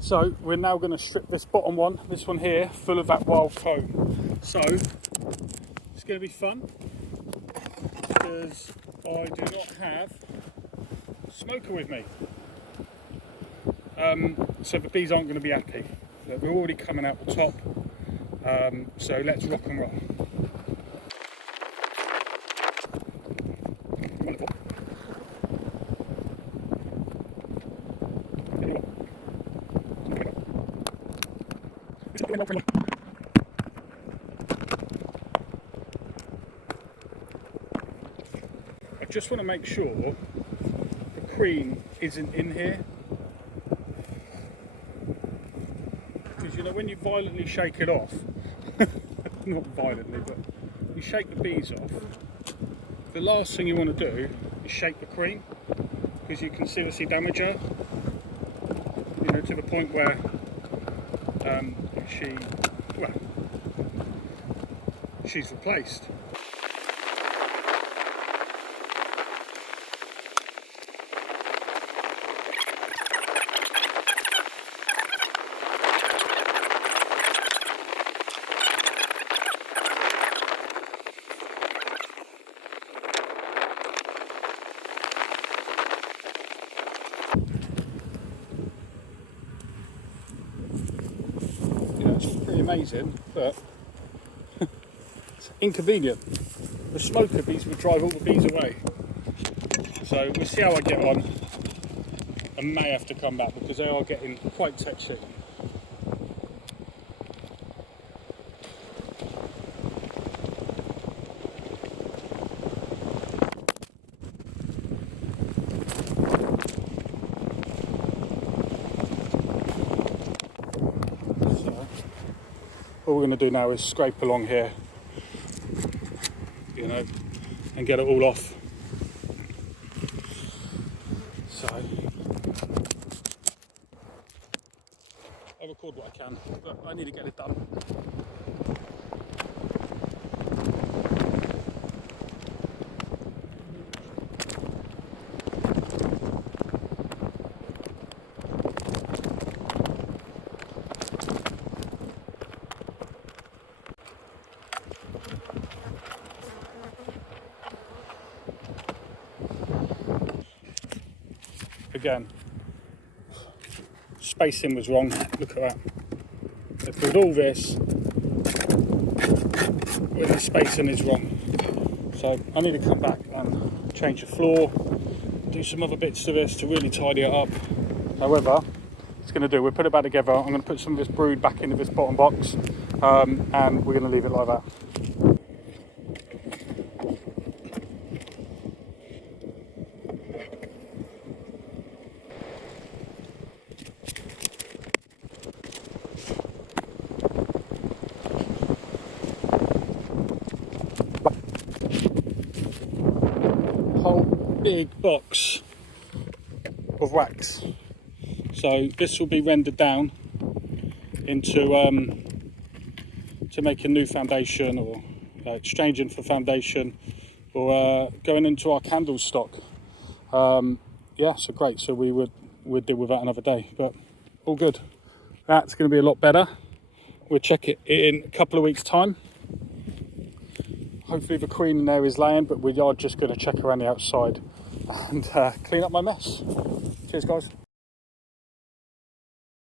So we're now going to strip this bottom one, this one here, full of that wild comb. So it's going to be fun because I do not have a smoker with me. So the bees aren't going to be happy. We're already coming out the top. So let's rock and roll. I just want to make sure the queen isn't in here, because you know when you violently shake it off, not violently, but you shake the bees off, the last thing you want to do is shake the queen, because you can seriously damage her, you know, to the point where she's replaced. It's pretty amazing, but it's inconvenient. The smoker bees would drive all the bees away. So we'll see how I get on. I may have to come back because they are getting quite touchy. All we're going to do now is scrape along here, you know, and get it all off. So I'll record what I can, but I need to get it done. Again, spacing was wrong. Look at that. They pulled all this when the spacing is wrong. So I need to come back and change the floor, do some other bits to this to really tidy it up. However, it's going to do. We'll put it back together. I'm going to put some of this brood back into this bottom box, and we're going to leave it like that. Big box of wax, so this will be rendered down into to make a new foundation, or exchanging for foundation, or going into our candle stock. Yeah, so great. So we'd deal with that another day, but all good. That's going to be a lot better. We'll check it in a couple of weeks' time. Hopefully the queen in there is laying, but we are just going to check around the outside and clean up my mess. Cheers, guys.